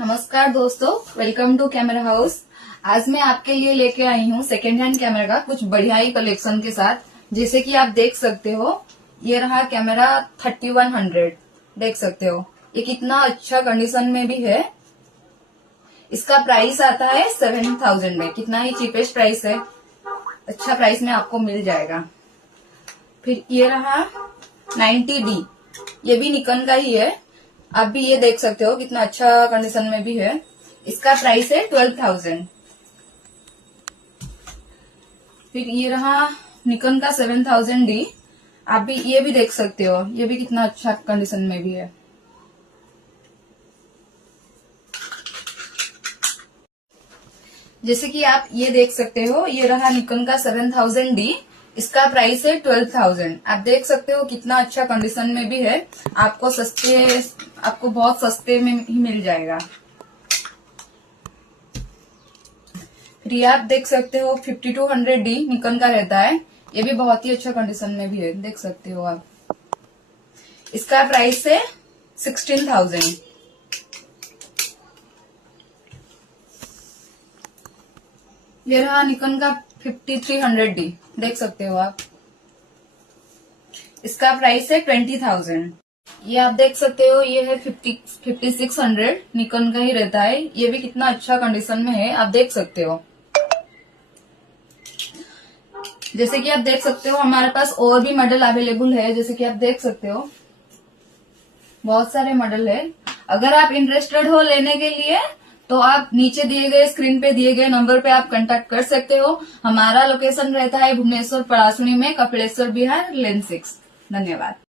नमस्कार दोस्तों, welcome to camera house. आज मैं आपके लिए लेके आई हूँ सेकेंड हैंड कैमरा का कुछ बढ़िया ही कलेक्शन के साथ। जैसे कि आप देख सकते हो, ये रहा कैमरा 3100। देख सकते हो ये कितना अच्छा कंडीशन में भी है। इसका प्राइस आता है 7000 में। कितना ही चीपेस्ट प्राइस है, अच्छा प्राइस में आपको मिल जाएगा। फिर ये रहा 90D, ये भी निकॉन का ही है। आप भी ये देख सकते हो कितना अच्छा कंडीशन में भी है। इसका प्राइस है 12000। फिर ये रहा निकॉन का 7000D, आप भी ये भी देख सकते हो, ये भी कितना अच्छा कंडीशन में भी है। जैसे कि आप ये देख सकते हो, ये रहा निकॉन का 7000D, इसका प्राइस है 12000। आप देख सकते हो कितना अच्छा कंडीशन में भी है। आपको बहुत सस्ते में ही मिल जाएगा। फिर ये आप देख सकते हो 5200D निकॉन का रहता है, ये भी बहुत ही अच्छा कंडीशन में भी है। देख सकते हो आप, इसका प्राइस है 16000। ये रहा निकॉन का 5300D, देख सकते हो आप, इसका प्राइस है 20000। ये आप देख सकते हो, ये है 5600, निकॉन का ही रहता है। ये भी कितना अच्छा कंडीशन में है, आप देख सकते हो। जैसे कि आप देख सकते हो, हमारे पास और भी मॉडल अवेलेबल है। जैसे कि आप देख सकते हो, बहुत सारे मॉडल है। अगर आप इंटरेस्टेड हो लेने के लिए तो आप नीचे दिए गए स्क्रीन पे दिए गए नंबर पे आप कांटेक्ट कर सकते हो। हमारा लोकेशन रहता है भुवनेश्वर पड़ासुनी में, कपिलेश्वर बिहार, लेन 6। धन्यवाद।